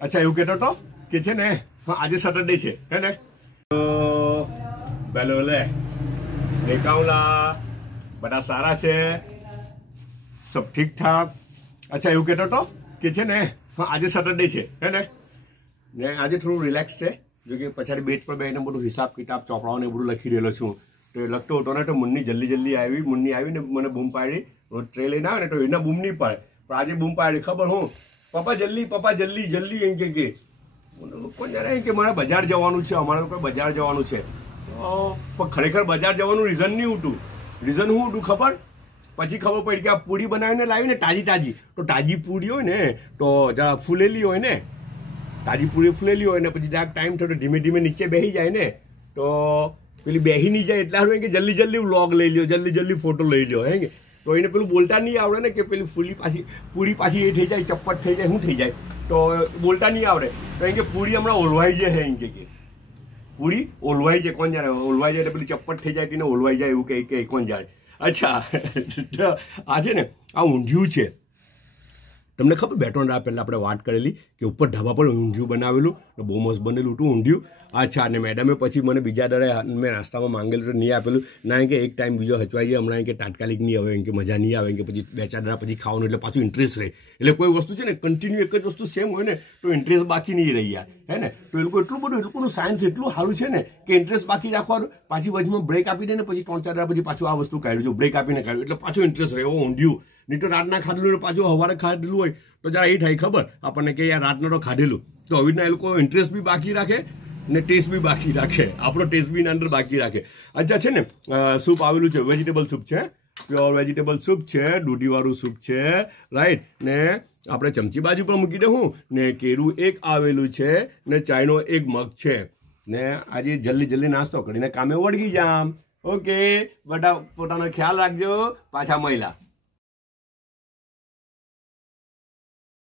અચ્છા એવું કહેતો હતો કે છે ને આજે સેટરડે છે હે ને તો બેલો લે દેખાવલા બધા સારા છે સબ ઠીક ઠાક અચ્છા એવું કહેતો હતો કે છે ને આજે સેટરડે છે હે ને આજે થોડું રિલેક્સ છે જો કે પછાડી બેટ પર બેને બધું હિસાબ કિતાબ ચોપડાઓને બધું લખી રહેલો છું તો લખતો હતો ને તો મુન્ની જલ્દી આવી મુન્ની આવીને મને બૂમ પાડી ટ્રે લઈને આવે ને તો એના બૂમ નહીં પાડે પણ આજે બૂમ પાડી ખબર હું પપ્પા જલ્દી એમ કે કોણ જાણે કે મારે બજાર જવાનું છે અમારે લોકો બજાર જવાનું છે પણ ખરેખર બજાર જવાનું રીઝન નહીં ઉઠું રીઝન હું ઉઠું ખબર પછી ખબર પડી કે આ પૂરી બનાવીને લાવી ને તાજી તો તાજી પૂરી હોય ને તો જરા ફૂલેલી હોય ને તાજી પૂરી ફૂલેલી હોય ને પછી જરાક ટાઈમ થયો ધીમે ધીમે નીચે બેસી જાય ને તો પેલી બેસી નહીં જાય એટલા હોય કે જલ્દી વ્લોગ લઈ લ્યો જલ્દી ફોટો લઈ લ્યો હે કે તો એને પેલું બોલતા નહીં આવડે ને કે પેલી પૂરી પાછી એ થઈ જાય ચપ્પટ થઈ જાય શું થઈ જાય તો બોલતા નહીં આવડે તો એમ કે પૂરી હમણાં ઓલવાઈ જાય એમ કે પૂરી ઓલવાઈ જાય કોણ જાણે ઓલવાઈ જાય પેલી ચપ્પટ થઈ જાય કે ઓલવાઈ જાય એવું કે કોણ જાણે અચ્છા આ છે ને આ ઊંધિયું છે તમને ખબર 2-3 દાડા પહેલાં આપણે વાત કરેલી કે ઉપર ઢાબા પર ઊંધિયું બનાવેલું બહુ મસ્ત બનેલું હતું ઊંધિયું અચ્છા અને મેડમે પછી મને બીજા દાડે મેં નાસ્તામાં માંગેલું તો નહીં આપેલું ના કે એક ટાઈમ બીજો હચવાઈ જાય હમણાં કે તાત્કાલિક નહીં આવે કે મજા નહીં આવે કે પછી 2-4 દાડા પછી ખાવાનું એટલે પાછું ઇન્ટરેસ્ટ રહે એટલે કોઈ વસ્તુ છે ને કન્ટિન્યુ એક જ વસ્તુ સેમ હોય ને તો ઇન્ટરેસ્ટ બાકી નહીં રહી યાર હે ને તો એ લોકો એટલું બધું એ લોકોનું સાયન્સ એટલું સારું છે ને કે ઇન્ટરેસ્ટ બાકી રાખવાનું પાછી વચમાં બ્રેક આપી દે ને પછી 3-4 દાડા પછી પાછું આ વસ્તુ કાઢ્યું જો બ્રેક આપીને કાઢ્યું એટલે પાછું ઇન્ટરેસ્ટ રહે ઊંધિયું નહીં તો રાતના ખાધેલું ને પાછું સવારે ખાધેલું હોય તો જરા એ થાય ખબર આપણને કે યાર રાતનો તો ખાધેલું તો આવી રીતના એ લોકો ઇન્ટરેસ્ટ બી બાકી રાખે ને ટેસ્ટ બી બાકી રાખે આપણો ટેસ્ટ બી અંદર બાકી રાખે અચ્છા છે ને સૂપ આવેલું છે વેજીટેબલ સૂપ છે પ્યોર વેજીટેબલ સૂપ છે દૂધીવાળું સૂપ છે રાઈટ ને આપણે ચમચી બાજુ પર મૂકી દે હું ને કેરું એક આવેલું છે ને ચાયનો એક મગ છે ને આજે જલ્દી નાસ્તો કરીને કામે વળગી જામ ઓકે બધા પોતાનો ખ્યાલ રાખજો પાછા મળ્યા